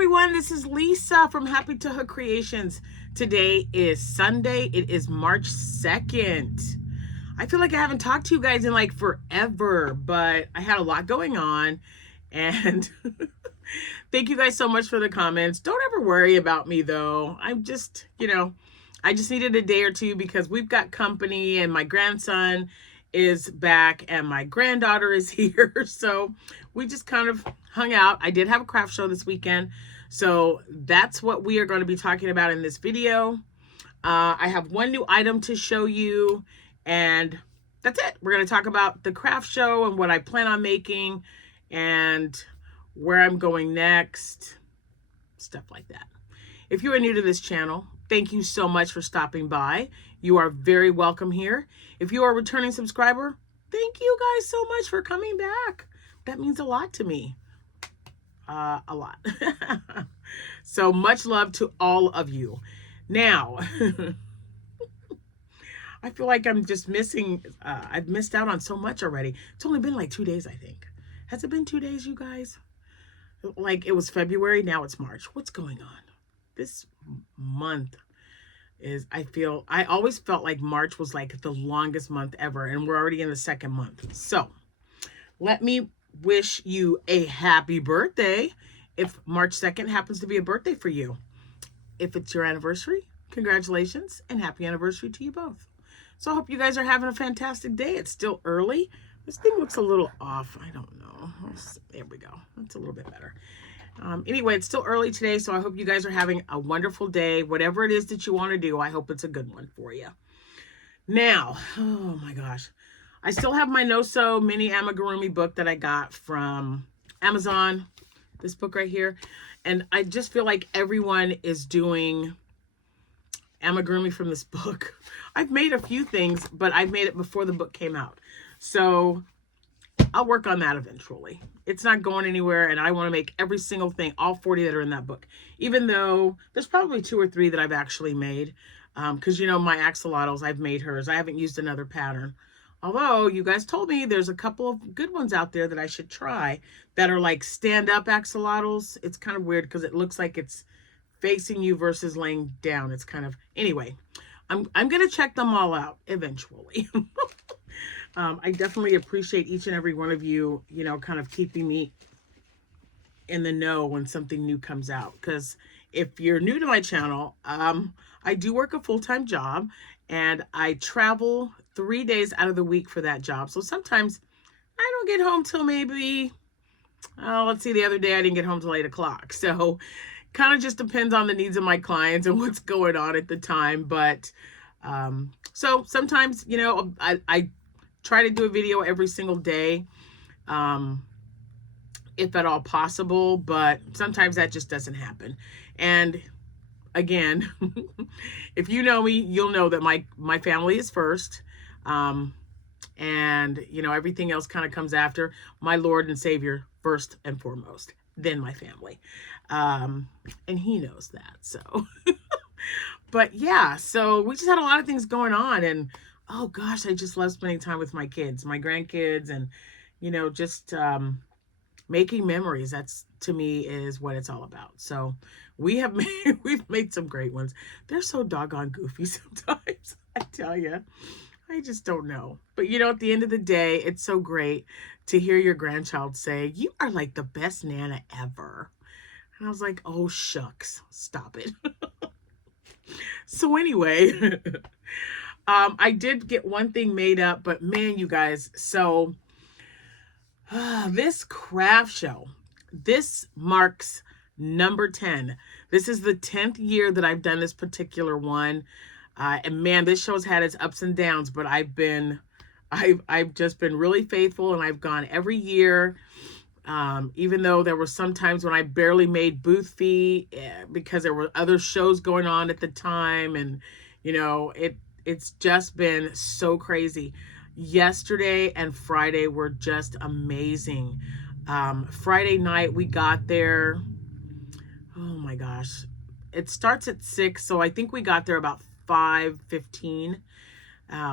everyone, this is Lisa from Happytohook Creations. Today is Sunday. It is March 2nd. I feel like I haven't talked to you guys in like forever, but I had a lot going on, and thank you guys so much for the comments. Don't ever worry about me though. I'm just, I just needed a day or two because we've got company and my grandson is back and my granddaughter is here. So we just kind of hung out. I did have a craft show this weekend. So that's what we are going to be talking about in this video. I have one new item to show you, and that's it. We're going to talk about the craft show and what I plan on making and where I'm going next, stuff like that. If you are new to this channel, thank you so much for stopping by. You are very welcome here. If you are a returning subscriber, thank you guys so much for coming back. That means a lot to me. A lot. So much love to all of you. Now, I feel like I'm just missing, I've missed out on so much already. It's only been like 2 days, I think. Has it been 2 days, you guys? Like it was February, now it's March. What's going on? This month is, I always felt like March was like the longest month ever, and we're already in the second month. So let me wish you a happy birthday if March 2nd happens to be a birthday for you. If it's your anniversary, congratulations and happy anniversary to you both. So I hope you guys are having a fantastic day. It's still early. This thing looks a little off. I don't know. There we go. That's a little bit better. Anyway, it's still early today, so I hope you guys are having a wonderful day. Whatever it is that you want to do, I hope it's a good one for you. Now, oh my gosh. I still have my No-Sew mini amigurumi book that I got from Amazon. This book right here. And I just feel like everyone is doing amigurumi from this book. I've made a few things, but I've made it before the book came out. So I'll work on that eventually. It's not going anywhere, and I want to make every single thing, all 40 that are in that book. Even though there's probably 2 or 3 that I've actually made. Because, my axolotls, I've made hers. I haven't used another pattern. Although you guys told me there's a couple of good ones out there that I should try that are like stand-up axolotls. It's kind of weird because it looks like it's facing you versus laying down. It's kind of, anyway, I'm going to check them all out eventually. I definitely appreciate each and every one of you, kind of keeping me in the know when something new comes out. Because if you're new to my channel, I do work a full-time job, and I travel 3 days out of the week for that job. So sometimes I don't get home till maybe, let's see, the other day I didn't get home till 8 o'clock. So kind of just depends on the needs of my clients and what's going on at the time. But so sometimes, I try to do a video every single day, if at all possible, but sometimes that just doesn't happen. And again, if you know me, you'll know that my family is first. And everything else kind of comes after. My Lord and Savior first and foremost, then my family. And he knows that. So, but yeah, so we just had a lot of things going on, and oh gosh, I just love spending time with my kids, my grandkids, and, just making memories. That's, to me, is what it's all about. So we've made some great ones. They're so doggone goofy sometimes, I tell you. I just don't know. But, at the end of the day, it's so great to hear your grandchild say, "You are like the best Nana ever." And I was like, oh, shucks, stop it. So anyway, I did get one thing made up, but man, you guys, so this craft show, this marks number 10. This is the 10th year that I've done this particular one. And man, this show's had its ups and downs, but I've just been really faithful, and I've gone every year. Even though there were some times when I barely made booth fee because there were other shows going on at the time. And, it's just been so crazy. Yesterday and Friday were just amazing. Friday night we got there. Oh my gosh. It starts at 6. So I think we got there about 5:15.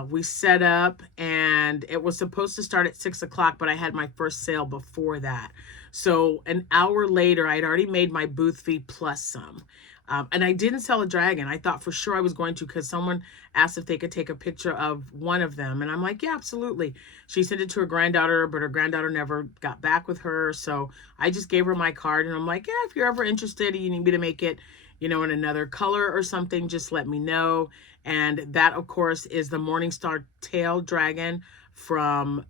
We set up, and it was supposed to start at 6 o'clock, but I had my first sale before that. So an hour later, I'd already made my booth fee plus some. And I didn't sell a dragon. I thought for sure I was going to, because someone asked if they could take a picture of one of them. And I'm like, yeah, absolutely. She sent it to her granddaughter, but her granddaughter never got back with her. So I just gave her my card, and I'm like, yeah, if you're ever interested and you need me to make it, in another color or something, just let me know. And that, of course, is the Morningstar Tail Dragon from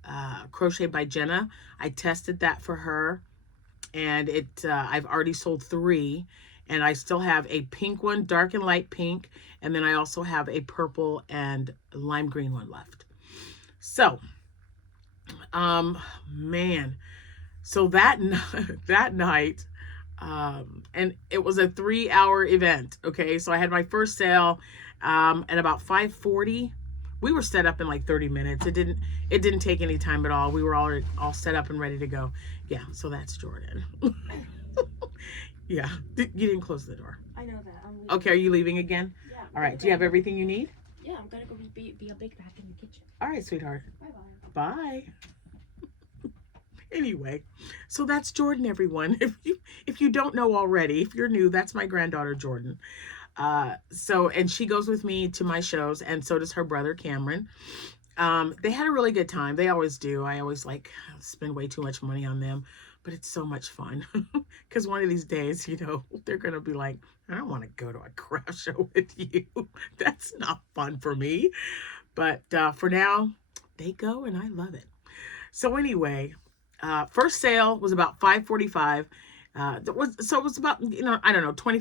Crochet by Jenna. I tested that for her, and I've already sold 3. And I still have a pink one, dark and light pink. And then I also have a purple and lime green one left. So, man. So that night, and it was a 3-hour event. Okay. So I had my first sale, at about 5:40. We were set up in like 30 minutes. It didn't take any time at all. We were all set up and ready to go. Yeah. So that's Jordan. Yeah. You didn't close the door. I know that. I'm leaving. Okay, are you leaving again? Yeah. All right. Do you have everything you need? Yeah, I'm gonna go be a big back in the kitchen. All right, sweetheart. Bye-bye. Bye. Anyway, so that's Jordan, everyone. If you don't know already, if you're new, that's my granddaughter, Jordan. And she goes with me to my shows, and so does her brother, Cameron. They had a really good time. They always do. I always spend way too much money on them. But it's so much fun, because one of these days, they're going to be like, I don't want to go to a craft show with you. That's not fun for me. But for now, they go, and I love it. So anyway, first sale was about 5:45. It was about, I don't know, 20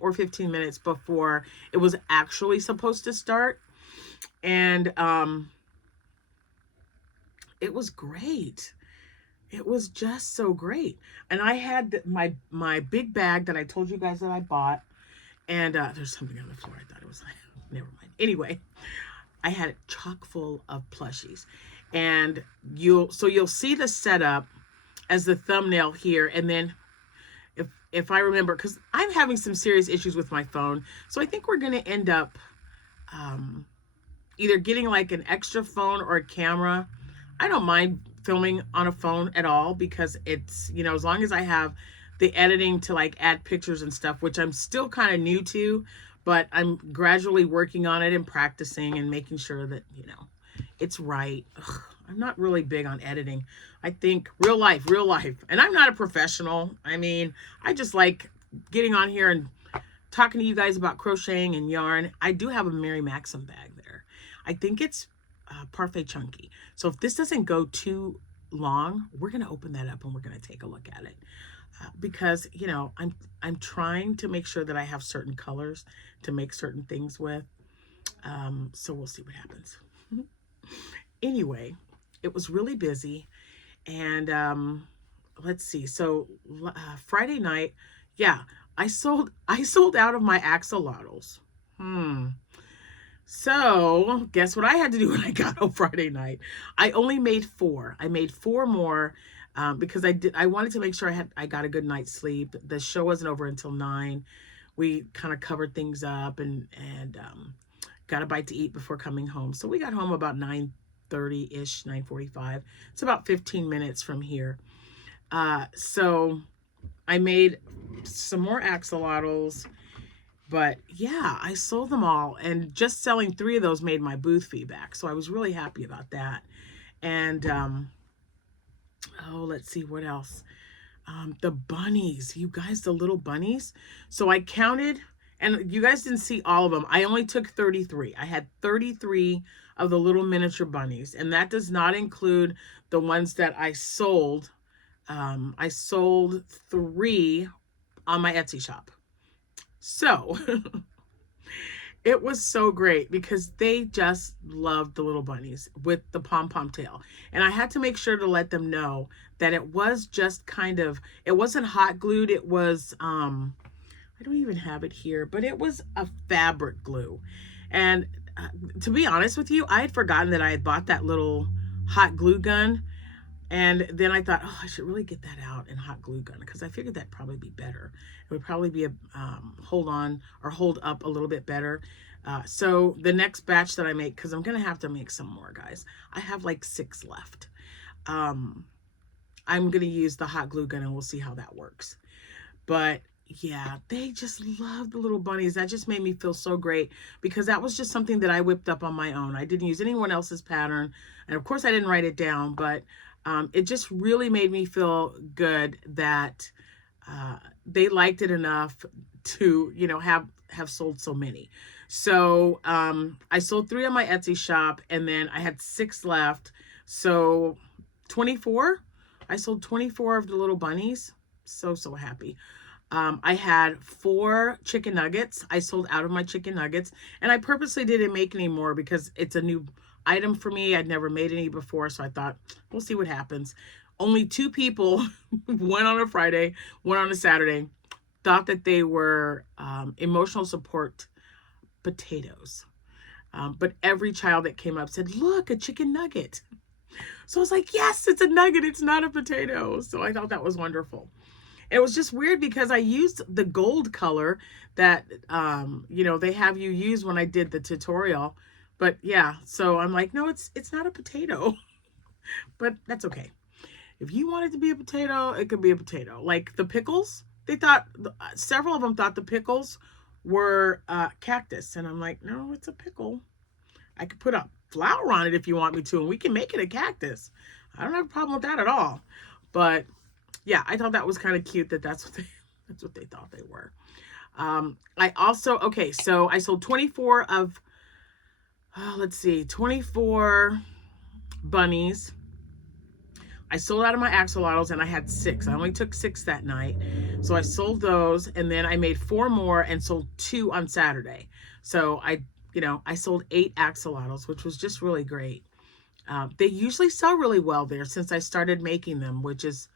or 15 minutes before it was actually supposed to start. And it was great. It was just so great. And I had my big bag that I told you guys that I bought. And there's something on the floor. I thought it was never mind. Anyway, I had it chock full of plushies. And you'll see the setup as the thumbnail here. And then if I remember, because I'm having some serious issues with my phone. So I think we're going to end up either getting like an extra phone or a camera. I don't mind filming on a phone at all, because it's, as long as I have the editing to add pictures and stuff, which I'm still kind of new to, but I'm gradually working on it and practicing and making sure that, it's right. Ugh, I'm not really big on editing. I think real life. And I'm not a professional. I mean, I just like getting on here and talking to you guys about crocheting and yarn. I do have a Mary Maxim bag there. I think it's Parfait Chunky. So if this doesn't go too long, we're going to open that up and we're going to take a look at it. Because, I'm trying to make sure that I have certain colors to make certain things with. So we'll see what happens. Anyway, it was really busy. And let's see. So Friday night, yeah, I sold out of my axolotls. So guess what I had to do when I got home Friday night? I only made 4. I made 4 more because I wanted to make sure I got a good night's sleep. The show wasn't over until 9. We kind of covered things up and got a bite to eat before coming home. So we got home about 9:30-ish, 9:45. It's about 15 minutes from here. So I made some more axolotls. But yeah, I sold them all, and just selling 3 of those made my booth fee back. So I was really happy about that. And, let's see what else. The bunnies, you guys, the little bunnies. So I counted, and you guys didn't see all of them. I only took 33. I had 33 of the little miniature bunnies, and that does not include the ones that I sold. I sold 3 on my Etsy shop. So it was so great because they just loved the little bunnies with the pom-pom tail. And I had to make sure to let them know that it was just it wasn't hot glued. It was, I don't even have it here, but it was a fabric glue. And to be honest with you, I had forgotten that I had bought that little hot glue gun. And then I thought, oh, I should really get that out in hot glue gun because I figured that'd probably be better. It would probably be a hold on or hold up a little bit better. So the next batch that I make, because I'm going to have to make some more, guys. I have like 6 left. I'm going to use the hot glue gun and we'll see how that works. But yeah, they just love the little bunnies. That just made me feel so great because that was just something that I whipped up on my own. I didn't use anyone else's pattern. And of course I didn't write it down, but it just really made me feel good that they liked it enough to, you know, have sold so many. So I sold 3 on my Etsy shop and then I had 6 left. So 24, I sold 24 of the little bunnies. So happy. I had 4 chicken nuggets. I sold out of my chicken nuggets and I purposely didn't make any more because it's a new item for me. I'd never made any before. So I thought, we'll see what happens. Only 2 people, one on a Friday, one on a Saturday, thought that they were emotional support potatoes. But every child that came up said, look, a chicken nugget. So I was like, yes, it's a nugget. It's not a potato. So I thought that was wonderful. It was just weird because I used the gold color that, you know, they have you use when I did the tutorial. But yeah, so I'm like, no, it's not a potato. But that's okay. If you want it to be a potato, it could be a potato. Like the pickles, they thought, several of them thought the pickles were cactus. And I'm like, no, it's a pickle. I could put a flower on it if you want me to, and we can make it a cactus. I don't have a problem with that at all. But yeah, I thought that was kind of cute that's what they thought they were. I also, okay, so I sold 24 of, let's see, 24 bunnies. I sold out of my axolotls and I had 6. I only took 6 that night. So I sold those and then I made 4 more and sold 2 on Saturday. So I sold 8 axolotls, which was just really great. They usually sell really well there since I started making them, which is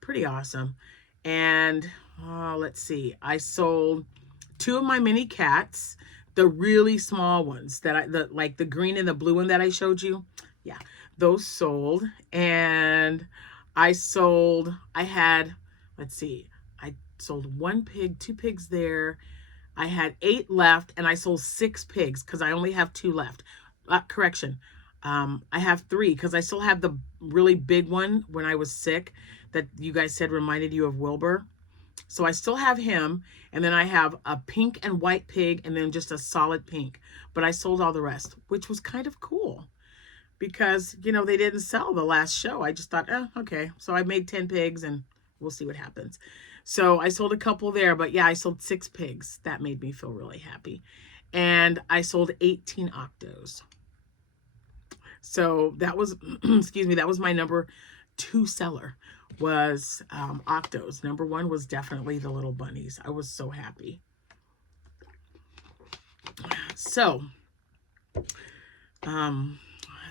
pretty awesome. And let's see, I sold 2 of my mini cats, the really small ones that like the green and the blue one that I showed you. Yeah, those sold. And I sold, let's see, I sold 1 pig, 2 pigs there. I had 8 left and I sold 6 pigs because I only have 2 left. Correction. I have 3 because I still have the really big one when I was sick that you guys said reminded you of Wilbur. So I still have him. And then I have a pink and white pig and then just a solid pink. But I sold all the rest, which was kind of cool because, you know, they didn't sell the last show. I just thought, okay. So I made 10 pigs and we'll see what happens. So I sold a couple there, but yeah, I sold 6 pigs. That made me feel really happy. And I sold 18 octos. So that was, excuse me, that was my number 2 seller was octos. Number 1 was definitely the little bunnies. I was so happy. So,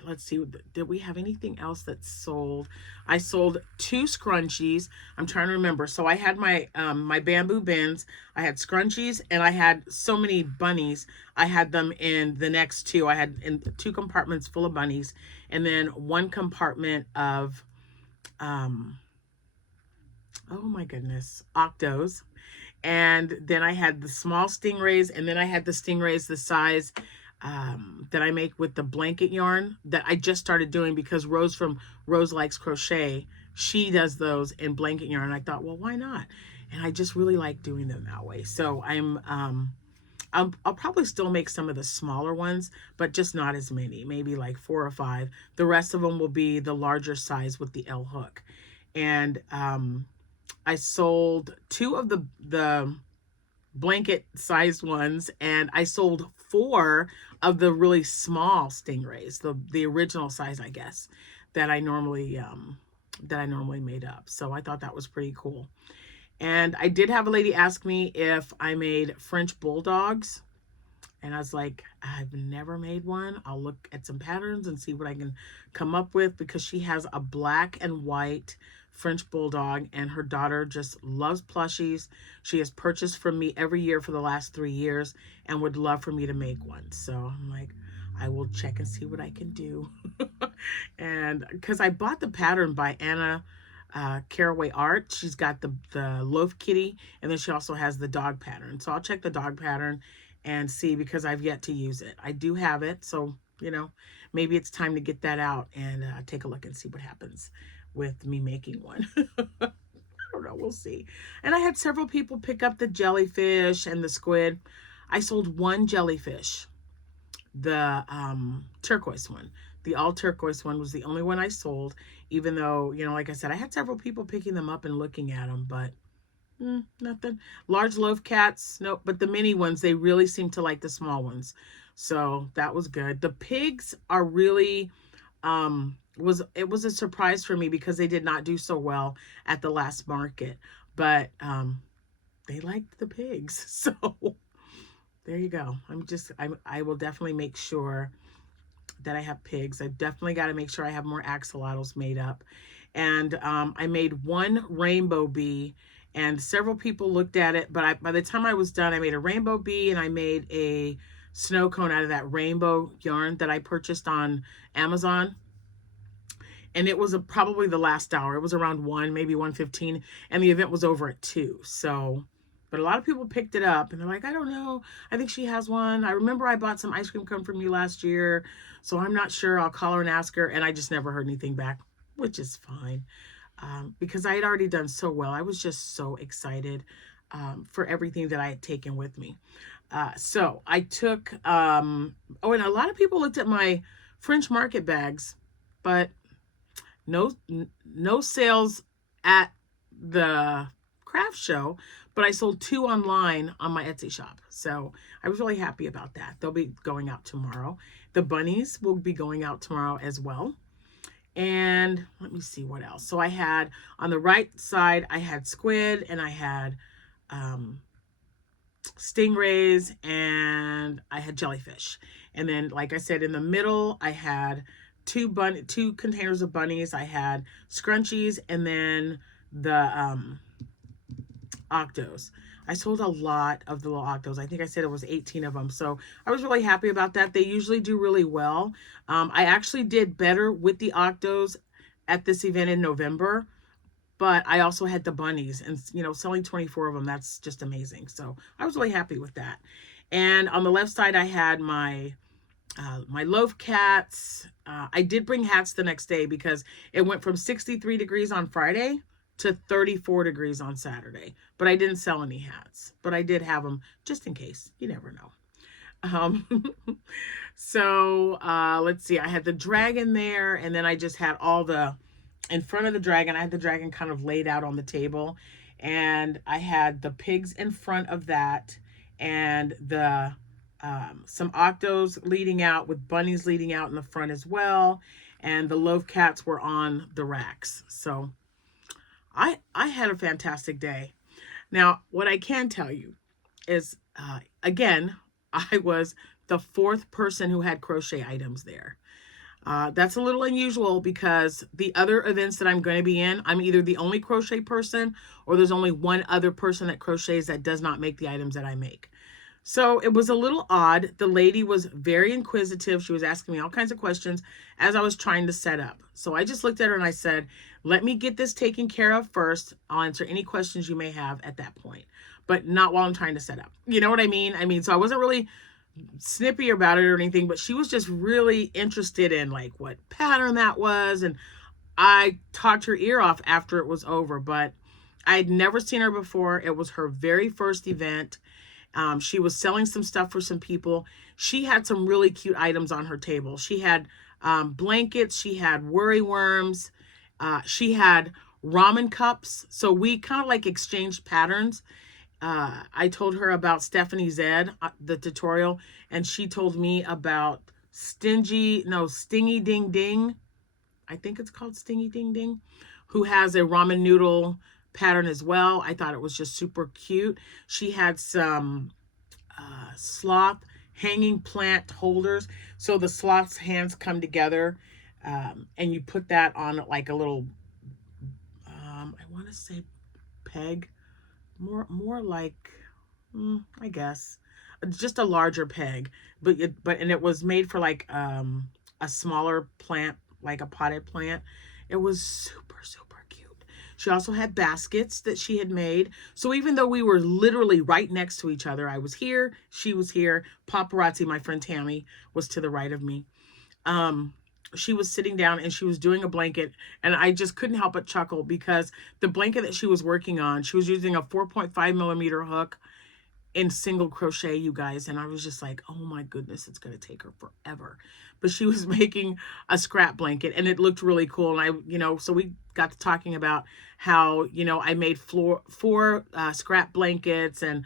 let's see, did we have anything else that sold? I sold 2 scrunchies. I'm trying to remember. So I had my my bamboo bins. I had scrunchies and I had so many bunnies. I had them in the next 2. I had in 2 compartments full of bunnies and then 1 compartment of oh my goodness, octos. And then I had the small stingrays and then I had the stingrays the size that I make with the blanket yarn that I just started doing because Rose from Rose Likes Crochet, she does those in blanket yarn. I thought, well, why not? And I just really like doing them that way. So I'll probably still make some of the smaller ones, but just not as many, maybe like 4 or 5. The rest of them will be the larger size with the L hook. And I sold 2 of the blanket sized ones and I sold 4 of the really small stingrays, the original size, I guess, that I normally made up. So I thought that was pretty cool. And I did have a lady ask me if I made French bulldogs. And I was like, I've never made one. I'll look at some patterns and see what I can come up with because she has a black and white French bulldog and her daughter just loves plushies. She has purchased from me every year for the last 3 years and would love for me to make one. So I'm like, I will check and see what I can do. And because I bought the pattern by Anna Caraway Art. She's got the loaf kitty, and then she also has the dog pattern. So I'll check the dog pattern and see, because I've yet to use it. I do have it, so maybe it's time to get that out and take a look and see what happens with me making one. I don't know, we'll see. And I had several people pick up the jellyfish and the squid. I sold one jellyfish, the turquoise one. The all turquoise one was the only one I sold, even though, like I said, I had several people picking them up and looking at them, but nothing. Large loaf cats, nope. But the mini ones, they really seem to like the small ones. So that was good. The pigs are really, it was a surprise for me because they did not do so well at the last market. But they liked the pigs. So there you go. I will definitely make sure that I have pigs. I definitely got to make sure I have more axolotls made up. And I made one rainbow bee, and several people looked at it, but by the time I was done, I made a rainbow bee and I made a snow cone out of that rainbow yarn that I purchased on Amazon. And it was probably the last hour. It was around 1, maybe 1:15, and the event was over at 2. So, but a lot of people picked it up, and they're like, I don't know. I think she has one. I remember I bought some ice cream cone from you last year, so I'm not sure. I'll call her and ask her. And I just never heard anything back, which is fine, because I had already done so well. I was just so excited for everything that I had taken with me. So I took, and a lot of people looked at my French market bags, but no sales at the craft show, but I sold 2 online on my Etsy shop. So I was really happy about that. They'll be going out tomorrow. The bunnies will be going out tomorrow as well. And let me see what else. So I had, on the right side, I had squid, and I had stingrays, and I had jellyfish. And then, like I said, in the middle, I had 2 containers of bunnies. I had scrunchies, and then the octos. I sold a lot of the little octos. I think I said it was 18 of them. So I was really happy about that. They usually do really well. I actually did better with the octos at this event in November, but I also had the bunnies, and selling 24 of them, that's just amazing. So I was really happy with that. And on the left side, I had my loaf cats. I did bring hats the next day because it went from 63 degrees on Friday to 34 degrees on Saturday. But I didn't sell any hats, but I did have them just in case. You never know. So let's see. I had the dragon there, and then I just had in front of the dragon, I had the dragon kind of laid out on the table, and I had the pigs in front of that, and the some octos leading out with bunnies leading out in the front as well, and the loaf cats were on the racks. So I had a fantastic day. Now, what I can tell you is, again, I was the 4th person who had crochet items there. That's a little unusual because the other events that I'm going to be in, I'm either the only crochet person or there's only one other person that crochets that does not make the items that I make. So it was a little odd. The lady was very inquisitive. She was asking me all kinds of questions as I was trying to set up. So I just looked at her and I said, let me get this taken care of first. I'll answer any questions you may have at that point, but not while I'm trying to set up. You know what I mean? So I wasn't really snippy about it or anything, but she was just really interested in like what pattern that was. And I talked her ear off after it was over, but I'd never seen her before. It was her very first event. She was selling some stuff for some people. She had some really cute items on her table. She had blankets. She had worry worms. She had ramen cups. So we kind of like exchanged patterns. I told her about Stephanie Zed, the tutorial, and she told me about Stingy Ding Ding. I think it's called Stingy Ding Ding, who has a ramen noodle pattern as well. I thought it was just super cute. She had some sloth hanging plant holders. So the sloth's hands come together, and you put that on like a little, I want to say peg, more like, I guess, just a larger peg, and it was made for like a smaller plant, like a potted plant. It was super, super cute. She also had baskets that she had made. So even though we were literally right next to each other, I was here, she was here, paparazzi, my friend Tammy, was to the right of me. Um, she was sitting down and she was doing a blanket, and I just couldn't help but chuckle because the blanket that she was working on, she was using a 4.5 millimeter hook in single crochet, you guys. And I was just like, oh my goodness, it's going to take her forever. But she was making a scrap blanket and it looked really cool. And so we got to talking about how, I made four scrap blankets and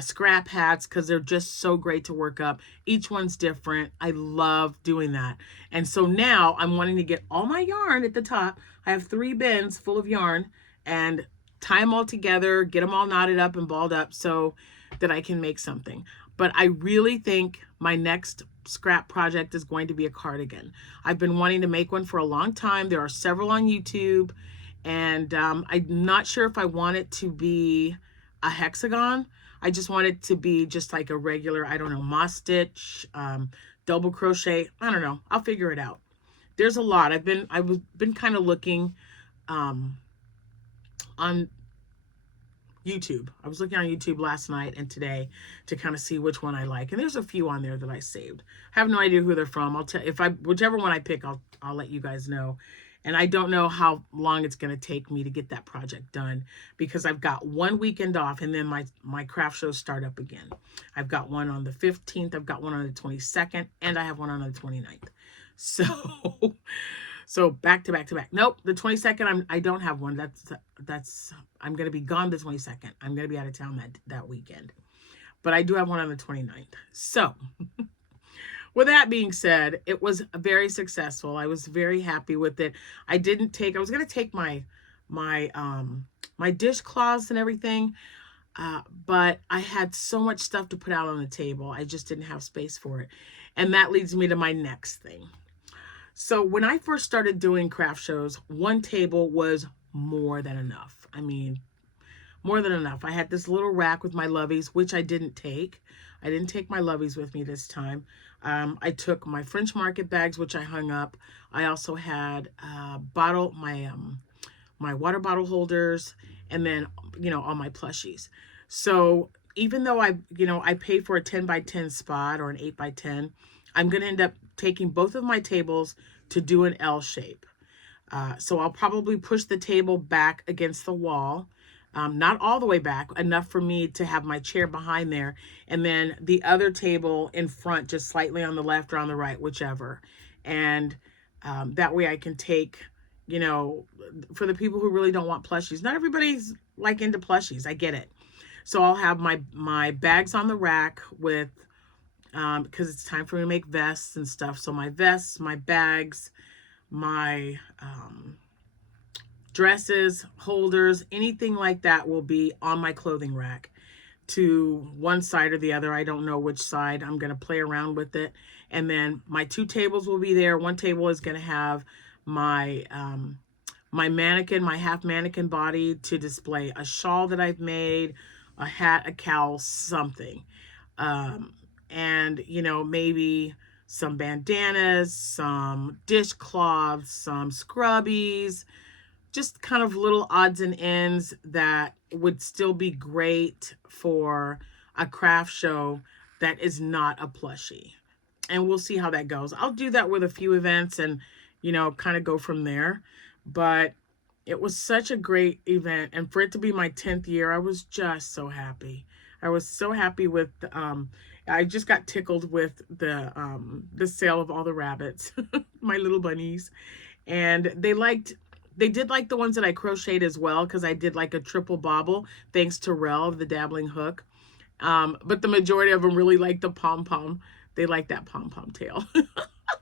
scrap hats because they're just so great to work up. Each one's different. I love doing that. And so now I'm wanting to get all my yarn at the top. I have 3 bins full of yarn and tie them all together, get them all knotted up and balled up so that I can make something. But I really think my next scrap project is going to be a cardigan. I've been wanting to make one for a long time. There are several on YouTube, and I'm not sure if I want it to be a hexagon. I just want it to be just like a regular, I don't know, moss stitch, double crochet. I don't know. I'll figure it out. There's a lot. I've been kind of looking on YouTube. I was looking on YouTube last night and today to kind of see which one I like. And there's a few on there that I saved. I have no idea who they're from. I'll tell whichever one I pick, I'll let you guys know. And I don't know how long it's going to take me to get that project done because I've got one weekend off and then my craft shows start up again. I've got one on the 15th, I've got one on the 22nd, and I have one on the 29th. So back to back to back. Nope, the 22nd I don't have one. That's I'm going to be gone the 22nd. I'm going to be out of town that weekend. But I do have one on the 29th. So, with that being said, it was very successful. I was very happy with it. I was going to take my dishcloths and everything, but I had so much stuff to put out on the table. I just didn't have space for it. And that leads me to my next thing. So when I first started doing craft shows, one table was more than enough. I mean, more than enough. I had this little rack with my loveys, which I didn't take. I didn't take my loveys with me this time. I took my French Market bags, which I hung up. I also had my water bottle holders, and then, all my plushies. So even though I paid for a 10 by 10 spot or an 8 by 10, I'm going to end up taking both of my tables to do an L shape. So I'll probably push the table back against the wall, not all the way back, enough for me to have my chair behind there, and then the other table in front, just slightly on the left or on the right, whichever. And that way I can take, for the people who really don't want plushies. Not everybody's like into plushies. I get it. So I'll have my bags on the rack with, because it's time for me to make vests and stuff. So my vests, my bags, my dresses, holders, anything like that will be on my clothing rack to one side or the other. I don't know which side. I'm going to play around with it. And then my 2 tables will be there. One table is going to have my my mannequin, my half mannequin body to display a shawl that I've made, a hat, a cowl, something. And, maybe some bandanas, some dishcloths, some scrubbies, just kind of little odds and ends that would still be great for a craft show that is not a plushie. And we'll see how that goes. I'll do that with a few events and, kind of go from there. But it was such a great event. And for it to be my 10th year, I was just so happy. I was so happy with, I just got tickled with the sale of all the rabbits, my little bunnies. And they did like the ones that I crocheted as well, because I did like a triple bobble, thanks to Rel of the Dabbling Hook. But the majority of them really liked the pom-pom. They liked that pom-pom tail.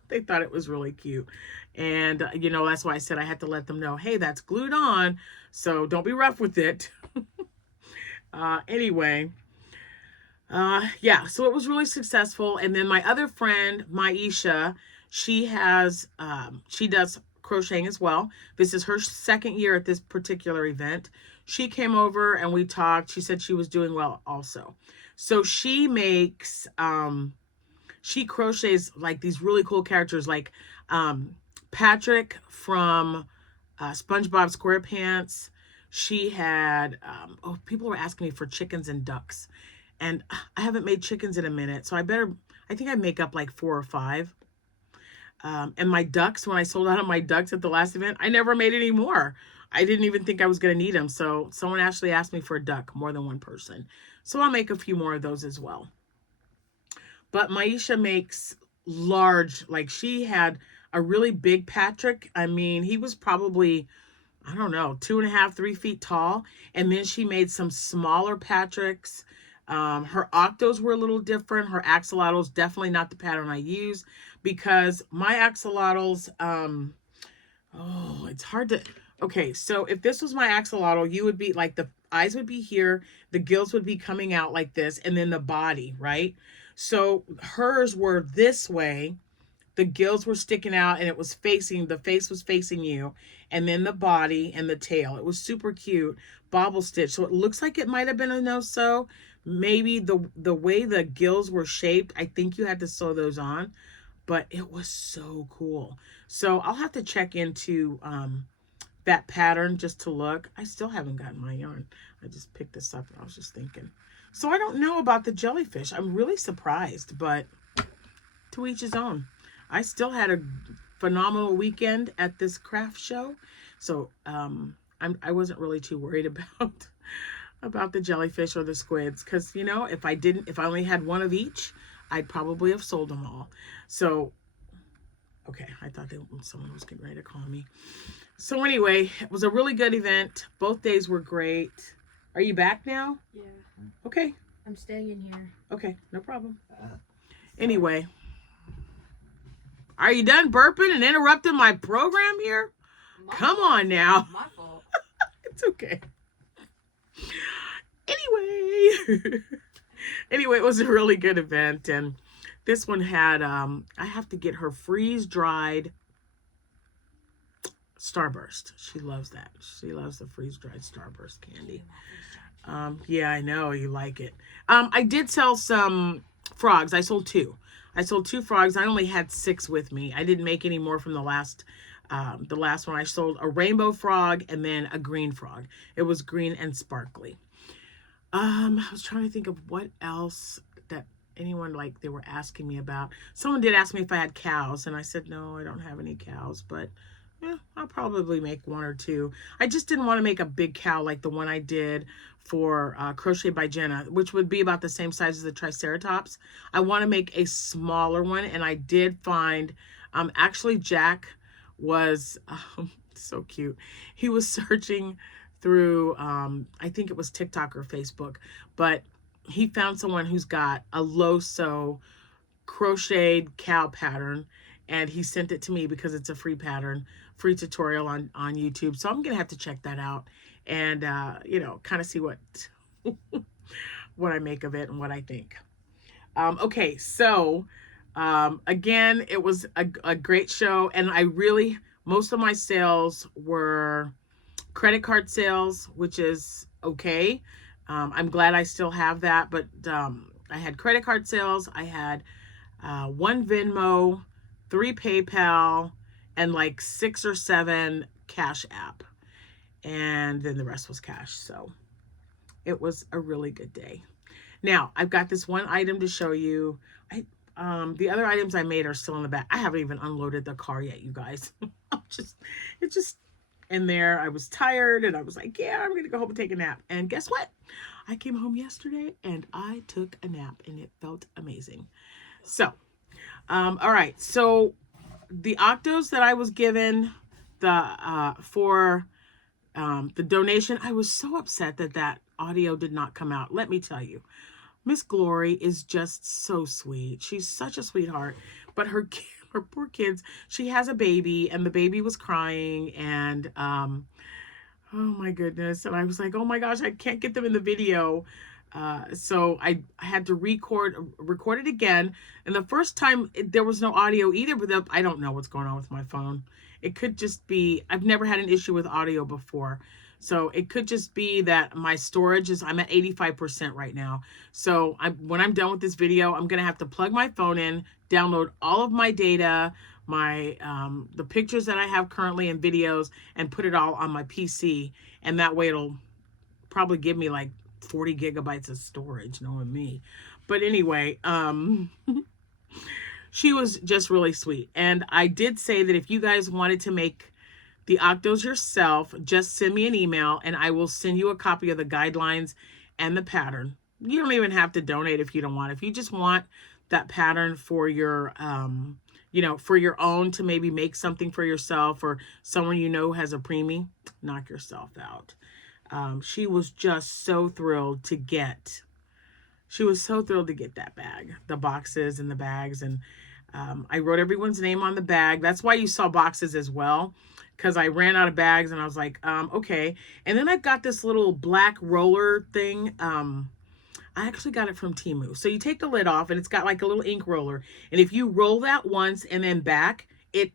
They thought it was really cute. And, that's why I said I had to let them know, hey, that's glued on, so don't be rough with it. Anyway, yeah, so it was really successful. And then my other friend, Maisha, she does crocheting as well. This is her 2nd year at this particular event. She came over and we talked. She said she was doing well also. So she makes, she crochets like these really cool characters, like Patrick from SpongeBob SquarePants. She had, oh, people were asking me for chickens and ducks. And I haven't made chickens in a minute. So I think I make up like 4 or 5. And my ducks, when I sold out of my ducks at the last event, I never made any more. I didn't even think I was going to need them. So someone actually asked me for a duck, more than one person. So I'll make a few more of those as well. But Maisha makes large, like she had a really big Patrick. I mean, he was probably, I don't know, 2.5, 3 feet tall. And then she made some smaller Patricks. Her octos were a little different. Her axolotls, definitely not the pattern I use, because my axolotls, oh, it's hard to, okay, so if this was my axolotl, you would be like, the eyes would be here, the gills would be coming out like this, and then the body, right? So hers were this way, the gills were sticking out, and it was facing, the face was facing you, and then the body and the tail. It was super cute, bobble stitch. So it looks like it might have been a no-sew. Maybe the way the gills were shaped, I think you had to sew those on, but it was so cool. So I'll have to check into that pattern just to look. I still haven't gotten my yarn. I just picked this up and I was just thinking. So I don't know about the jellyfish. I'm really surprised, but to each his own. I still had a phenomenal weekend at this craft show. So I wasn't really too worried about the jellyfish or the squids, because, you know, if I only had one of each, I'd probably have sold them all. So, okay, I thought someone was getting ready to call me. So anyway, it was a really good event. Both days were great. Are you back now? Yeah. Okay. I'm staying in here. Okay, no problem. Anyway, are you done burping and interrupting my program here? Come on now. My fault. It's okay. Anyway, it was a really good event, and this one had I have to get her freeze-dried Starburst. She loves that. She loves the freeze-dried Starburst candy. Yeah, I know you like it. I did sell some frogs. I sold 2. I sold 2 frogs. I only had 6 with me. I didn't make any more from the last one. I sold a rainbow frog and then a green frog. It was green and sparkly. I was trying to think of what else that anyone, like, they were asking me about. Someone did ask me if I had cows, and I said, no, I don't have any cows, but yeah, I'll probably make 1 or 2. I just didn't want to make a big cow like the one I did for Crochet by Jenna, which would be about the same size as the Triceratops. I want to make a smaller one, and I did find, actually Jack was so cute. He was searching through, I think it was TikTok or Facebook, but he found someone who's got a low sew crocheted cow pattern, and he sent it to me because it's a free pattern, free tutorial on YouTube. So I'm gonna have to check that out and you know, kind of see what what I make of it and what I think. Okay, so again, it was a great show, and most of my sales were credit card sales, which is okay. I'm glad I still have that, but I had credit card sales. I had 1 Venmo, 3 PayPal, and like 6 or 7 Cash App. And then the rest was cash. So it was a really good day. Now, I've got this one item to show you. The other items I made are still in the back. I haven't even unloaded the car yet, you guys. It's just in there. I was tired, and I was like, yeah, I'm going to go home and take a nap. And guess what? I came home yesterday, and I took a nap, and it felt amazing. So, all right. So the octos that I was given for the donation, I was so upset that audio did not come out. Let me tell you, Miss Glory is just so sweet. She's such a sweetheart, but her poor kids, she has a baby, and the baby was crying, and oh my goodness. And I was like, oh my gosh, I can't get them in the video. So I had to record it again. And the first time there was no audio either, but I don't know what's going on with my phone. It could just be, I've never had an issue with audio before. So it could just be that my storage is, I'm at 85% right now. So when I'm done with this video, I'm going to have to plug my phone in, download all of my data, my the pictures that I have currently and videos, and put it all on my PC. And that way it'll probably give me like 40 gigabytes of storage, knowing me. But anyway, she was just really sweet. And I did say that if you guys wanted to make the octos yourself, just send me an email and I will send you a copy of the guidelines and the pattern. You don't even have to donate if you don't want. If you just want that pattern for your, you know, for your own, to maybe make something for yourself or someone you know has a preemie, knock yourself out. She was just so thrilled to get, that bag, the boxes and the bags. And I wrote everyone's name on the bag. That's why you saw boxes as well, because I ran out of bags and I was like, okay. And then I've got this little black roller thing. I actually got it from Temu. So you take the lid off and it's got like a little ink roller. And if you roll that once and then back, it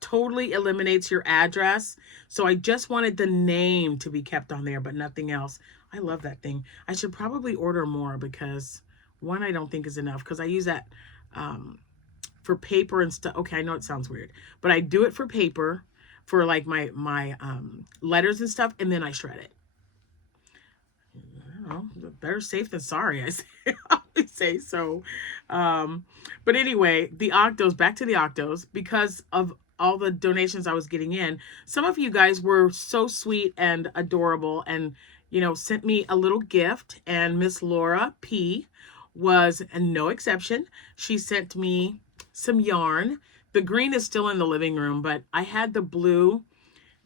totally eliminates your address. So I just wanted the name to be kept on there, but nothing else. I love that thing. I should probably order more because one, I don't think is enough, because I use that for paper and stuff. Okay, I know it sounds weird, but I do it for paper, for like my letters and stuff, and then I shred it. I don't know, better safe than sorry, I say. I always say so. But anyway, the octos, back to the octos, because of all the donations I was getting in, some of you guys were so sweet and adorable and, you know, sent me a little gift. And Miss Laura P was no exception. She sent me some yarn. The green is still in the living room, but I had the blue.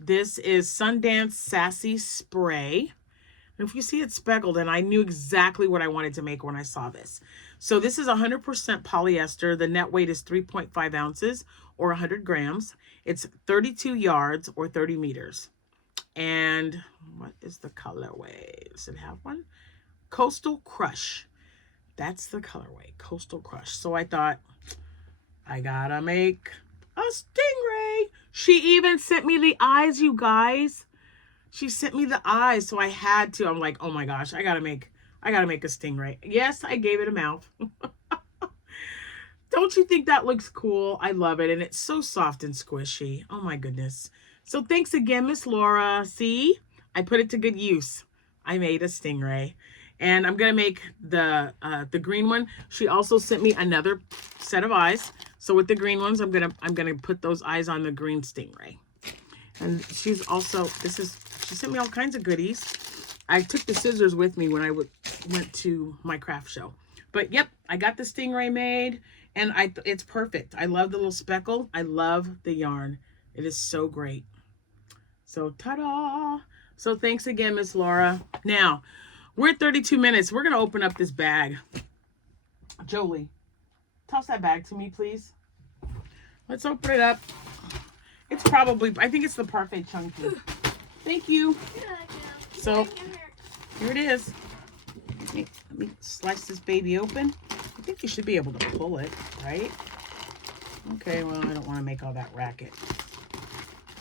This is Sundance Sassy Spray. And if you see it speckled, and I knew exactly what I wanted to make when I saw this. So this is 100% polyester. The net weight is 3.5 ounces or 100 grams. It's 32 yards or 30 meters. And what is the colorway? Does it have one? Coastal Crush. That's the colorway, Coastal Crush. So I thought, I gotta make a stingray. She even sent me the eyes, you guys. She sent me the eyes, so I had to. I'm like, oh my gosh, I gotta make a stingray. Yes, I gave it a mouth. Don't you think that looks cool? I love it, and it's so soft and squishy. Oh my goodness. So thanks again, Miss Laura. See, I put it to good use. I made a stingray, and I'm gonna make the green one. She also sent me another set of eyes. So with the green ones, I'm gonna put those eyes on the green stingray. And she's also, she sent me all kinds of goodies. I took the scissors with me when I went to my craft show. But yep, I got the stingray made, and it's perfect. I love the little speckle. I love the yarn. It is so great. So ta-da! So thanks again, Miss Laura. Now, we're at 32 minutes. We're gonna open up this bag. Jolie, toss that bag to me, please. Let's open it up. It's probably, I think it's the Parfait Chunky. Thank you. So, here it is. Let me slice this baby open. I think you should be able to pull it, right? Okay, well, I don't want to make all that racket.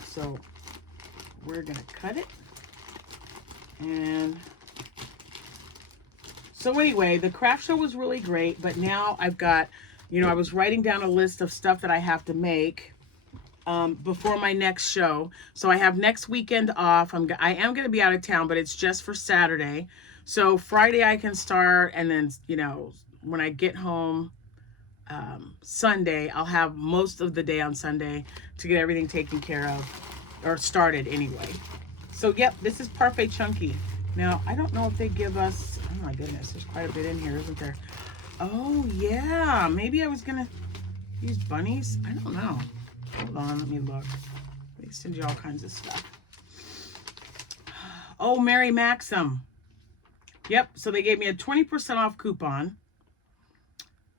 So, we're going to cut it. And so anyway, the craft show was really great, but now I've got, you know, I was writing down a list of stuff that I have to make before my next show. So I have next weekend off. I am going to be out of town, but it's just for Saturday. So Friday I can start, and then, you know, when I get home Sunday, I'll have most of the day on Sunday to get everything taken care of, or started anyway. So yep, this is Parfait Chunky. Now, I don't know if they give us, oh my goodness, there's quite a bit in here, isn't there? Oh yeah, maybe I was going to use bunnies. I don't know. Hold on, let me look. They send you all kinds of stuff. Oh, Mary Maxim. Yep, so they gave me a 20% off coupon.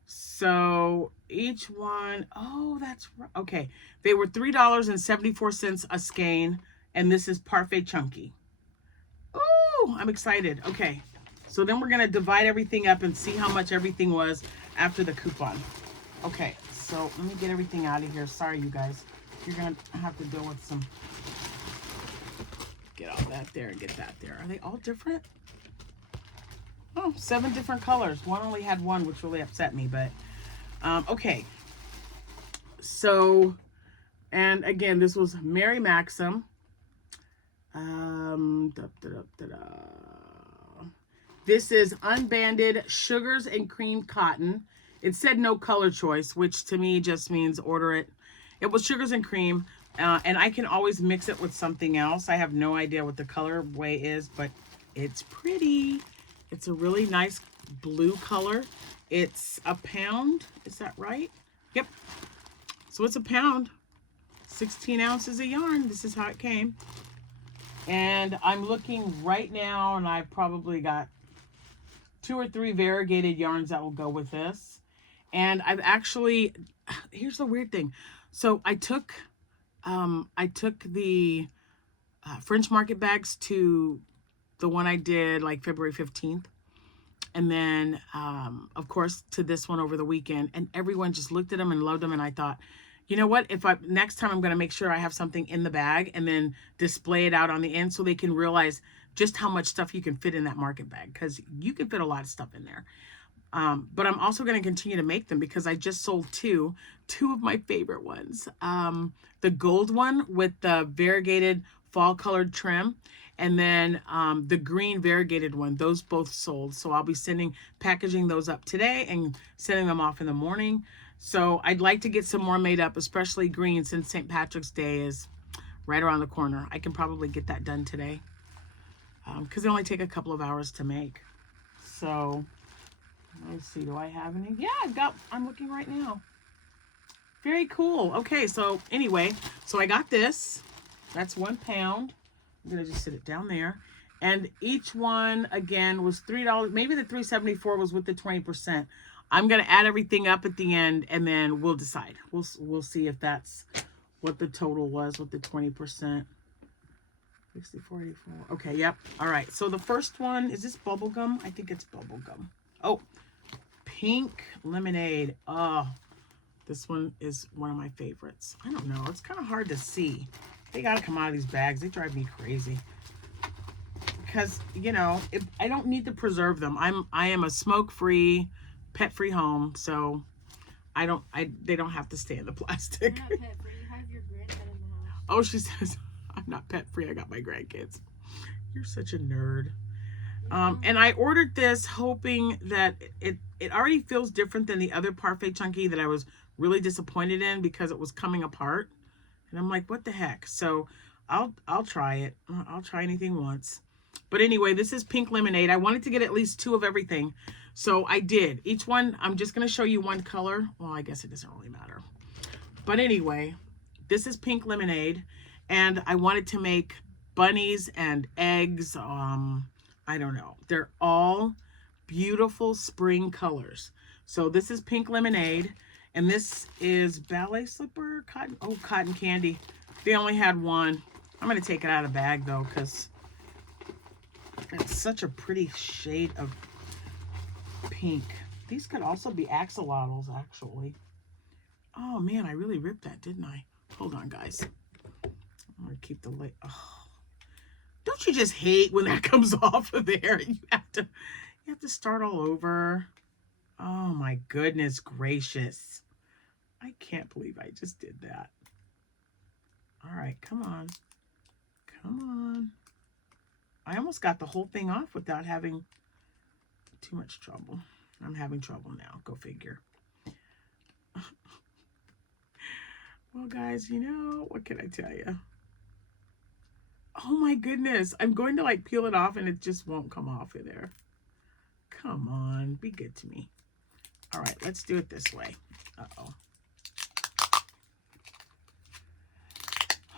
So each one, oh, that's right. Okay, they were $3.74 a skein, and this is Parfait Chunky. Oh, I'm excited. Okay, so then we're going to divide everything up and see how much everything was after the coupon. Okay. So let me get everything out of here. Sorry, you guys. You're going to have to deal with some get all that there and get that there. Are they all different? Oh, 7 different colors. One only had one, which really upset me, but okay. So, and again, this was Mary Maxim. This is unbanded sugars and cream cotton. It said no color choice, which to me just means order it. It was sugars and cream, and I can always mix it with something else. I have no idea what the colorway is, but it's pretty. It's a really nice blue color. It's a pound. Is that right? Yep. So it's a pound. 16 ounces of yarn. This is how it came. And I'm looking right now, and I've probably got 2 or 3 variegated yarns that will go with this. And I've actually, here's the weird thing. So I took the French market bags to the one I did like February 15th. And then, of course, to this one over the weekend. And everyone just looked at them and loved them. And I thought, you know what? Next time I'm going to make sure I have something in the bag and then display it out on the end so they can realize just how much stuff you can fit in that market bag, because you can fit a lot of stuff in there. But I'm also going to continue to make them because I just sold two of my favorite ones. The gold one with the variegated fall colored trim, and then the green variegated one. Those both sold. So I'll be packaging those up today and sending them off in the morning. So I'd like to get some more made up, especially green, since St. Patrick's Day is right around the corner. I can probably get that done today because they only take a couple of hours to make. So let's see, do I have any? Yeah, I'm looking right now. Very cool. Okay, so anyway, so I got this. That's 1 pound. I'm gonna just sit it down there. And each one again was $3. Maybe the $3.74 was with the 20%. I'm gonna add everything up at the end, and then we'll decide. We'll see if that's what the total was with the 20%. 64.84. Okay, yep. All right. So the first one, is this bubble gum? I think it's bubble gum. Oh, pink lemonade. Oh, this one is one of my favorites. I don't know. It's kind of hard to see. They got to come out of these bags. They drive me crazy. Because, you know, I don't need to preserve them. I am a smoke-free, pet-free home, so they don't have to stay in the plastic. You're not pet free. You have your granddad in the house. Oh, she says, I'm not pet-free. I got my grandkids. You're such a nerd. And I ordered this hoping that it already feels different than the other Parfait Chunky that I was really disappointed in because it was coming apart. And I'm like, what the heck? So I'll try it. I'll try anything once. But anyway, this is pink lemonade. I wanted to get at least 2 of everything. So I did. Each one, I'm just going to show you one color. Well, I guess it doesn't really matter. But anyway, this is pink lemonade. And I wanted to make bunnies and eggs. I don't know. They're all beautiful spring colors. So this is pink lemonade. And this is ballet slipper cotton. Oh, cotton candy. They only had one. I'm going to take it out of the bag though, because it's such a pretty shade of pink. These could also be axolotls, actually. Oh man, I really ripped that, didn't I? Hold on, guys. I'm going to keep the light. Oh. Don't you just hate when that comes off of there? You have to start all over. Oh my goodness gracious. I can't believe I just did that. All right, come on. Come on. I almost got the whole thing off without having too much trouble. I'm having trouble now. Go figure. Well, guys, you know, what can I tell you? Oh my goodness. I'm going to like peel it off and it just won't come off of there. Come on. Be good to me. All right, let's do it this way. Uh-oh.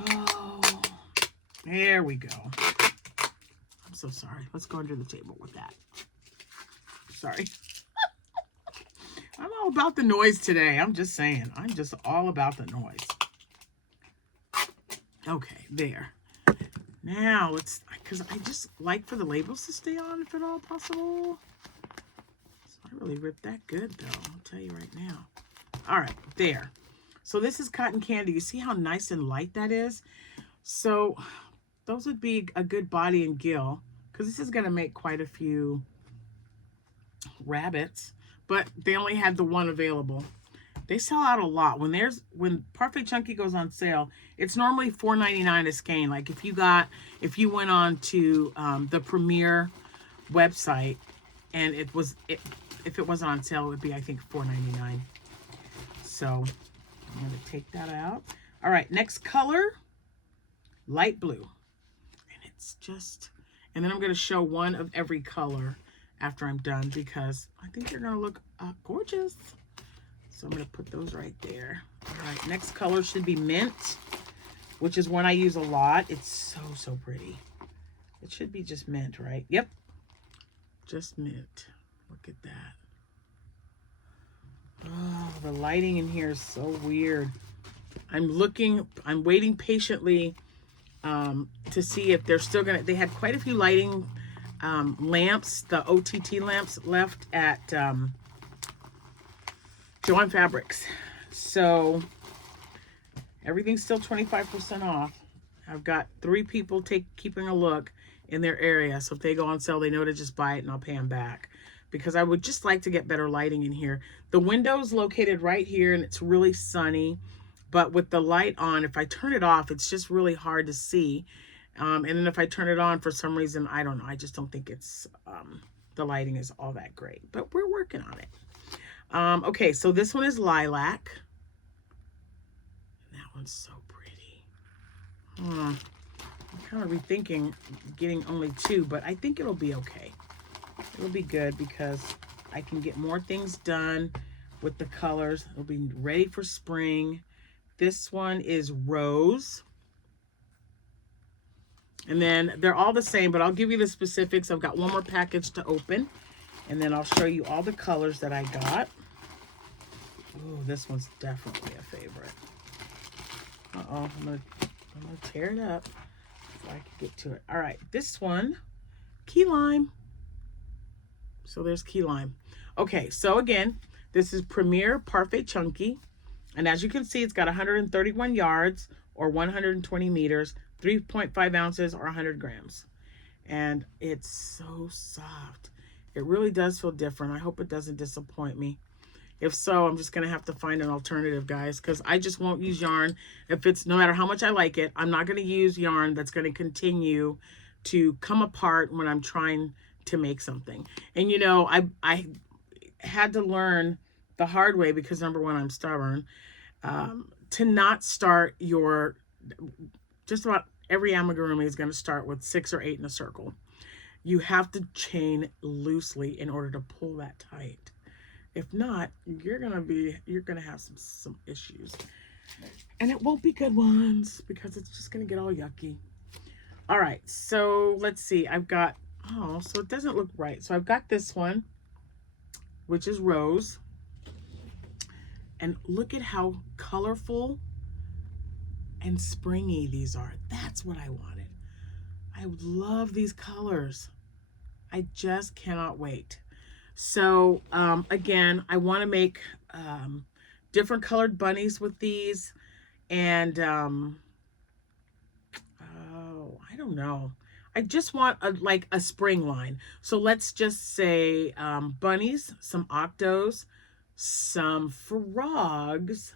Oh, there we go. I'm so sorry. Let's go under the table with that. Sorry. I'm all about the noise today. I'm just saying. I'm just all about the noise. Okay, there. Now, let's, because I just like for the labels to stay on if at all possible. So I really ripped that good, though. I'll tell you right now. All right, there. So this is cotton candy. You see how nice and light that is? So those would be a good body and gill, because this is going to make quite a few rabbits, but they only had the one available. They sell out a lot. When Parfait Chunky goes on sale, it's normally $4.99 a skein. Like if you went on to the Premier website and if it wasn't on sale, it would be, I think, $4.99. So I'm going to take that out. All right, next color, light blue. And it's just, and then I'm going to show one of every color after I'm done, because I think they're going to look gorgeous. So I'm going to put those right there. All right, next color should be mint, which is one I use a lot. It's so, so pretty. It should be just mint, right? Yep. Just mint. Look at that. Oh, the lighting in here is so weird. I'm waiting patiently to see if they're still gonna, they had quite a few lighting lamps, the OTT lamps left at Joann Fabrics. So everything's still 25% off. I've got 3 people keeping a look in their area. So if they go on sale, they know to just buy it and I'll pay them back, because I would just like to get better lighting in here. The window's located right here and it's really sunny, but with the light on, if I turn it off, it's just really hard to see. And then if I turn it on for some reason, I don't know, I just don't think it's, the lighting is all that great, but we're working on it. Okay, so this one is lilac. That one's so pretty. I'm kind of rethinking getting only 2, but I think it'll be okay. It'll be good because I can get more things done with the colors. It'll be ready for spring. This one is rose. And then they're all the same, but I'll give you the specifics. I've got one more package to open, and then I'll show you all the colors that I got. Oh, this one's definitely a favorite. Uh-oh, I'm gonna tear it up so I can get to it. All right, this one, key lime. So there's key lime. Okay, so again, this is Premier Parfait Chunky. And as you can see, it's got 131 yards or 120 meters, 3.5 ounces or 100 grams. And it's so soft. It really does feel different. I hope it doesn't disappoint me. If so, I'm just going to have to find an alternative, guys, because I just won't use yarn. If it's, no matter how much I like it, I'm not going to use yarn that's going to continue to come apart when I'm trying to make something. And you know, I had to learn the hard way, because number one, I'm stubborn, to not start your, just about every amigurumi is going to start with 6 or 8 in a circle. You have to chain loosely in order to pull that tight. If not, you're gonna have some issues, and it won't be good ones, because it's just gonna get all yucky. All right, so let's see. I've got, oh, so it doesn't look right. So I've got this one, which is rose, and look at how colorful and springy these are. That's what I wanted. I love these colors. I just cannot wait. So again, I want to make different colored bunnies with these, and oh, I don't know. I just want like a spring line. So let's just say bunnies, some octos, some frogs,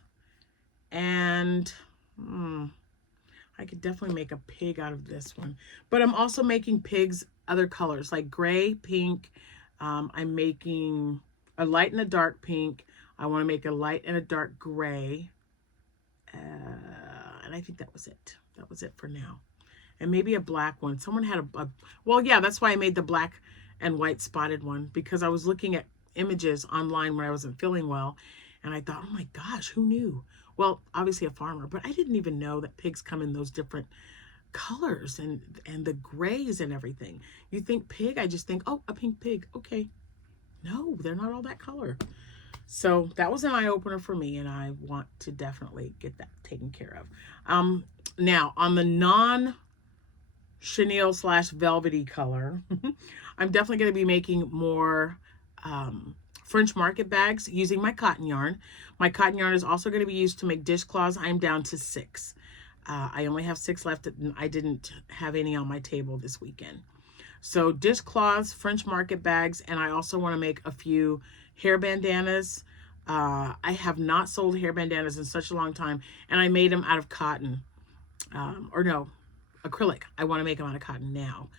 and I could definitely make a pig out of this one. But I'm also making pigs other colors, like gray, pink. I'm making a light and a dark pink. I want to make a light and a dark gray. And I think that was it. That was it for now. And maybe a black one. Someone had well, yeah, that's why I made the black and white spotted one, because I was looking at images online when I wasn't feeling well. And I thought, oh my gosh, who knew? Well, obviously a farmer, but I didn't even know that pigs come in those different colors and the grays and everything. You think pig, I just think, oh, a pink pig. Okay. No, they're not all that color. So that was an eye-opener for me, and I want to definitely get that taken care of. Now, on the non-chenille / velvety color, I'm definitely going to be making more French market bags using my cotton yarn. My cotton yarn is also going to be used to make dishcloths. I'm down to 6. I only have 6 left, and I didn't have any on my table this weekend. So dishcloths, French market bags, and I also want to make a few hair bandanas. I have not sold hair bandanas in such a long time, and I made them out of cotton. Or no, acrylic. I want to make them out of cotton now.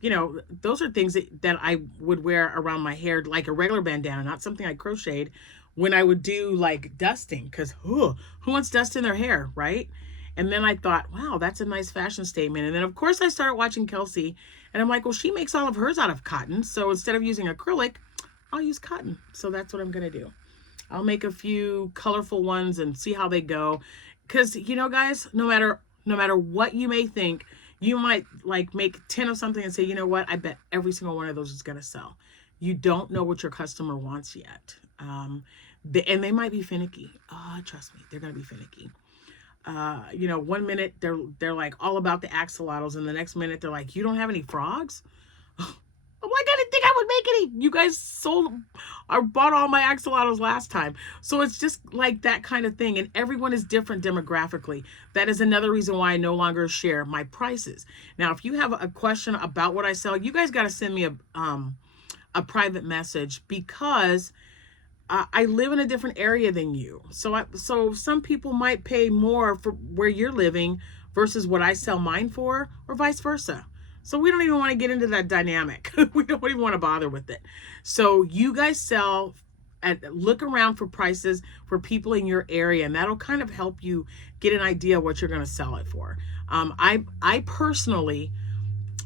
You know, those are things that I would wear around my hair like a regular bandana, not something I crocheted when I would do like dusting, because who wants dust in their hair, right? And then I thought, wow, that's a nice fashion statement. And then, of course, I started watching Kelsey, and I'm like, well, she makes all of hers out of cotton. So instead of using acrylic, I'll use cotton. So that's what I'm going to do. I'll make a few colorful ones and see how they go. Because, you know, guys, no matter what you may think, you might like make 10 of something and say, you know what, I bet every single one of those is going to sell. You don't know what your customer wants yet. And they might be finicky. Oh, trust me, they're going to be finicky. You know, one minute they're like all about the axolotls, and the next minute they're like, you don't have any frogs? I'm like, I didn't think I would make any. You guys sold or bought all my axolotls last time. So it's just like that kind of thing. And everyone is different demographically. That is another reason why I no longer share my prices. Now, if you have a question about what I sell, you guys got to send me a private message, because I live in a different area than you. So some people might pay more for where you're living versus what I sell mine for, or vice versa. So we don't even want to get into that dynamic. We don't even want to bother with it. So you guys look around for prices for people in your area, and that'll kind of help you get an idea what you're going to sell it for. I personally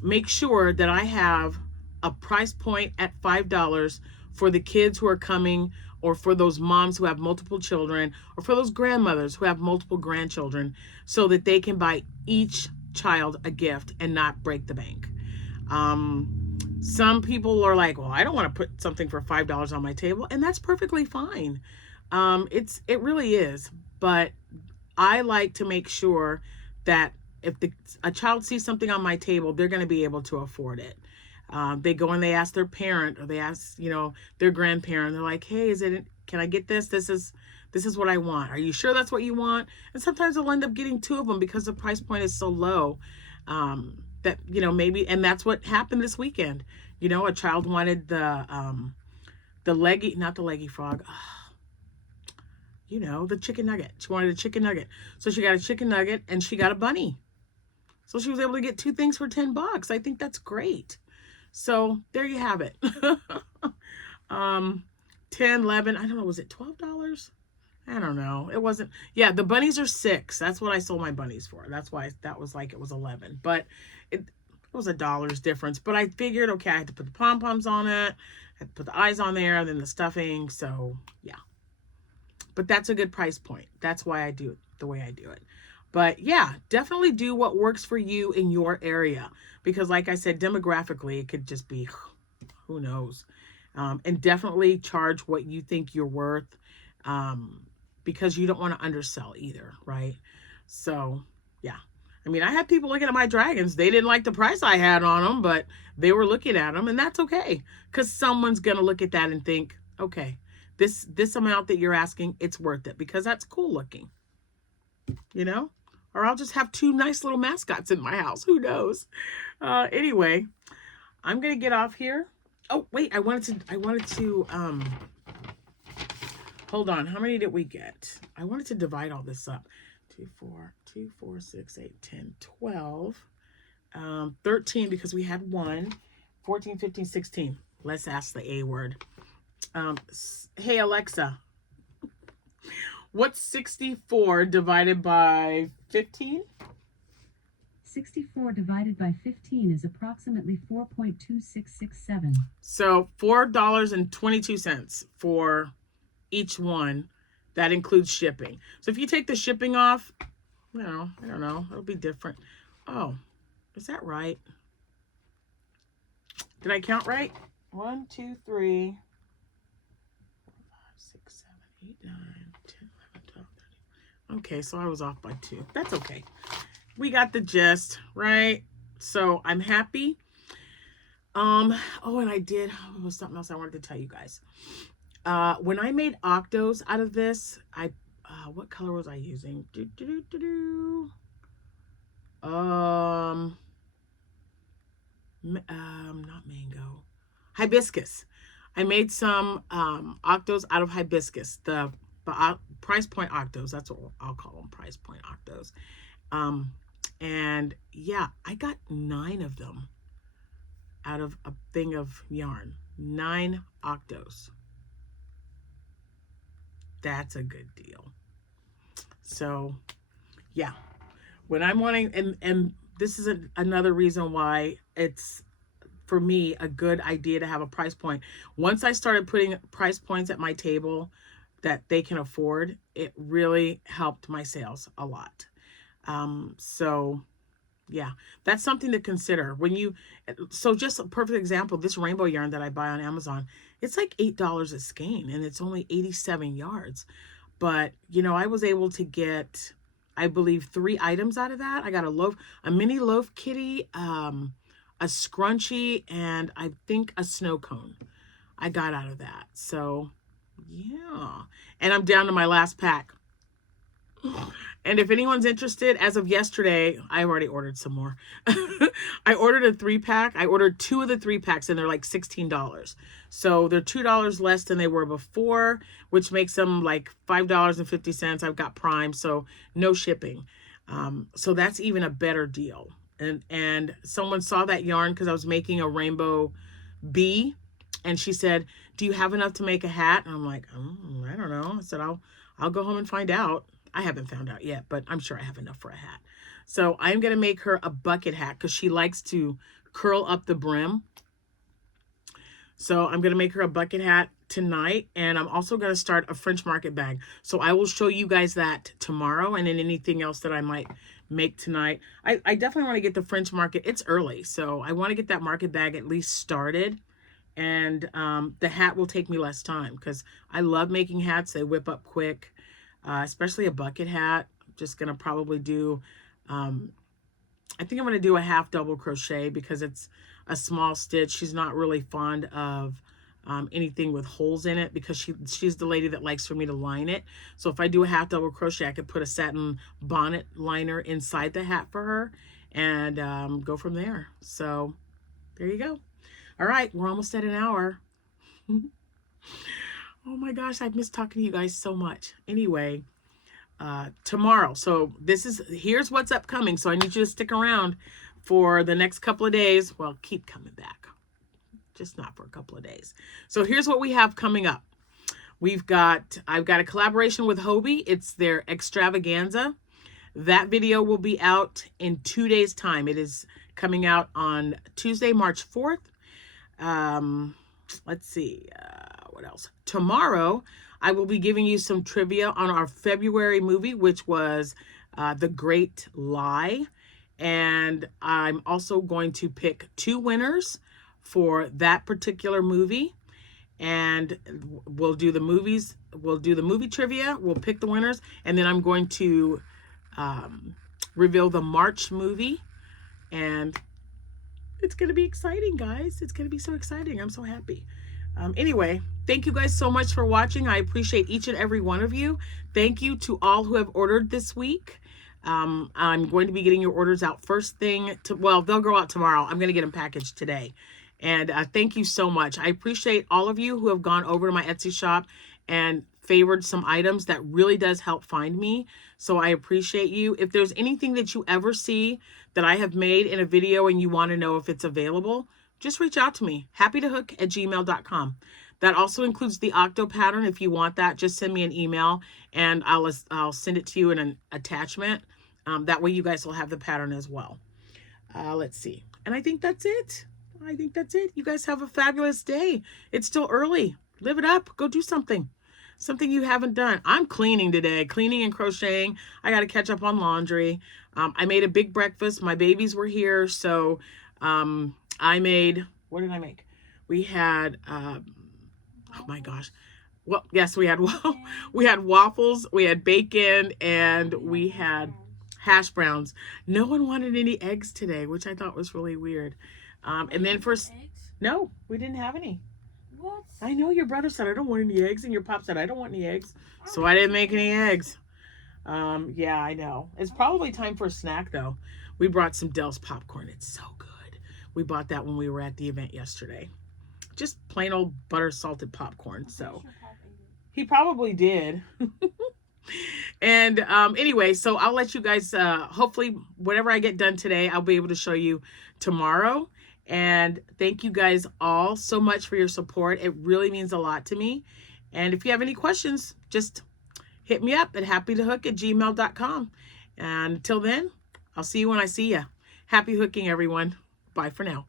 make sure that I have a price point at $5 for the kids who are coming, or for those moms who have multiple children, or for those grandmothers who have multiple grandchildren, so that they can buy each child a gift and not break the bank. Some people are like, well, I don't want to put something for $5 on my table, and that's perfectly fine. It really is, but I like to make sure that if a child sees something on my table, they're going to be able to afford it. They go and they ask their parent, or they ask, you know, their grandparent. They're like, hey, can I get this? This is what I want. Are you sure that's what you want? And sometimes they'll end up getting 2 of them because the price point is so low, that, you know, maybe, and that's what happened this weekend. You know, a child wanted not the leggy frog. You know, the chicken nugget. She wanted a chicken nugget. So she got a chicken nugget, and she got a bunny. So she was able to get 2 things for $10. I think that's great. So there you have it. 10, 11, I don't know, was it $12? I don't know. It wasn't. Yeah, the bunnies are 6. That's what I sold my bunnies for. That's why that was like, it was 11. But it was $1 difference. But I figured, okay, I had to put the pom-poms on it. I had to put the eyes on there, and then the stuffing. So, yeah. But that's a good price point. That's why I do it the way I do it. But yeah, definitely do what works for you in your area. Because like I said, demographically, it could just be, who knows. And definitely charge what you think you're worth. Because you don't want to undersell either, right? So, yeah. I mean, I had people looking at my dragons. They didn't like the price I had on them, but they were looking at them, and that's okay. Because someone's going to look at that and think, okay, this amount that you're asking, it's worth it, because that's cool looking, you know? Or I'll just have 2 nice little mascots in my house. Who knows? Anyway, I'm going to get off here. Oh, wait, I wanted to, hold on. How many did we get? I wanted to divide all this up. 2, 4, 6, 8, 10, 12, 13, because we had 1, 14, 15, 16. Let's ask the A word. Hey, Alexa, what's 64 divided by 15? 64 divided by 15 is approximately 4.2667. So $4.22 for each one. That includes shipping. So if you take the shipping off, well, I don't know, it'll be different. Oh, is that right? Did I count right? 1, 2, 3, 4, 5, 6, 7, 8, 9, 10, 11, 12, 13. Okay, so I was off by 2. That's okay. We got the gist, right? So I'm happy. Oh, and there was something else I wanted to tell you guys. When I made octos out of this, what color was I using? Not mango, hibiscus. I made some octos out of hibiscus. The price point octos. That's what I'll call them, price point octos. Um, and yeah, I got 9 of them out of a thing of yarn. 9 octos. That's a good deal. So yeah, when I'm wanting, and this is another reason why it's, for me, a good idea to have a price point. Once I started putting price points at my table that they can afford, it really helped my sales a lot. So yeah, that's something to consider when you, so just a perfect example, this rainbow yarn that I buy on Amazon, it's like $8 a skein and it's only 87 yards. But, you know, I was able to get, I believe, 3 items out of that. I got a mini loaf kitty, a scrunchie, and I think a snow cone I got out of that. So, yeah. And I'm down to my last pack. And if anyone's interested, as of yesterday, I already ordered some more. I ordered a 3-pack. I ordered 2 of the 3-packs, and they're like $16. So they're $2 less than they were before, which makes them like $5.50. I've got Prime, so no shipping. So that's even a better deal. And someone saw that yarn because I was making a rainbow bee, and she said, "Do you have enough to make a hat?" And I'm like, I don't know. I said, I'll go home and find out. I haven't found out yet, but I'm sure I have enough for a hat. So I'm going to make her a bucket hat because she likes to curl up the brim. So I'm going to make her a bucket hat tonight. And I'm also going to start a French market bag. So I will show you guys that tomorrow, and then anything else that I might make tonight. I definitely want to get the French market. It's early, so I want to get that market bag at least started. And the hat will take me less time because I love making hats. They whip up quick. Especially a bucket hat. I'm just going to probably do, I think I'm going to do a half double crochet because it's a small stitch. She's not really fond of anything with holes in it because she's the lady that likes for me to line it. So if I do a half double crochet, I could put a satin bonnet liner inside the hat for her and go from there. So there you go. All right, we're almost at an hour. Oh my gosh, I've missed talking to you guys so much. Anyway, tomorrow. So here's what's upcoming. So I need you to stick around for the next couple of days. Well, keep coming back. Just not for a couple of days. So here's what we have coming up. I've got a collaboration with Hobie. It's their extravaganza. That video will be out in 2 days' time. It is coming out on Tuesday, March 4th. Let's see, what else? Tomorrow, I will be giving you some trivia on our February movie, which was The Great Lie. And I'm also going to pick 2 winners for that particular movie. And we'll do the movies. We'll do the movie trivia. We'll pick the winners. And then I'm going to reveal the March movie. And it's going to be exciting, guys. It's going to be so exciting. I'm so happy. Anyway, thank you guys so much for watching. I appreciate each and every one of you. Thank you to all who have ordered this week. I'm going to be getting your orders out first thing. Well, they'll go out tomorrow. I'm going to get them packaged today. And thank you so much. I appreciate all of you who have gone over to my Etsy shop and favored some items. That really does help find me. So I appreciate you. If there's anything that you ever see that I have made in a video and you want to know if it's available, just reach out to me, happytohook@gmail.com. That also includes the octo pattern. If you want that, just send me an email and I'll send it to you in an attachment. That way you guys will have the pattern as well. Let's see. And I think that's it. You guys have a fabulous day. It's still early. Live it up. Go do something. Something you haven't done. I'm cleaning today. Cleaning and crocheting. I got to catch up on laundry. I made a big breakfast. My babies were here. So I made, what did I make? We had, oh my gosh. Well, yes, we had waffles, we had bacon, and we had hash browns. No one wanted any eggs today, which I thought was really weird. And then no, we didn't have any. What? I know your brother said, I don't want any eggs, and your pop said, I don't want any eggs. So I didn't make any eggs. Yeah, I know. It's probably time for a snack though. We brought some Dell's popcorn. It's so good. We bought that when we were at the event yesterday. Just plain old butter salted popcorn. I'm pretty So sure Pop ate it. he probably did. And anyway, so I'll let you guys, hopefully, whatever I get done today, I'll be able to show you tomorrow. And thank you guys all so much for your support. It really means a lot to me. And if you have any questions, just hit me up at happytohook@gmail.com. And until then, I'll see you when I see you. Happy hooking, everyone. Bye for now.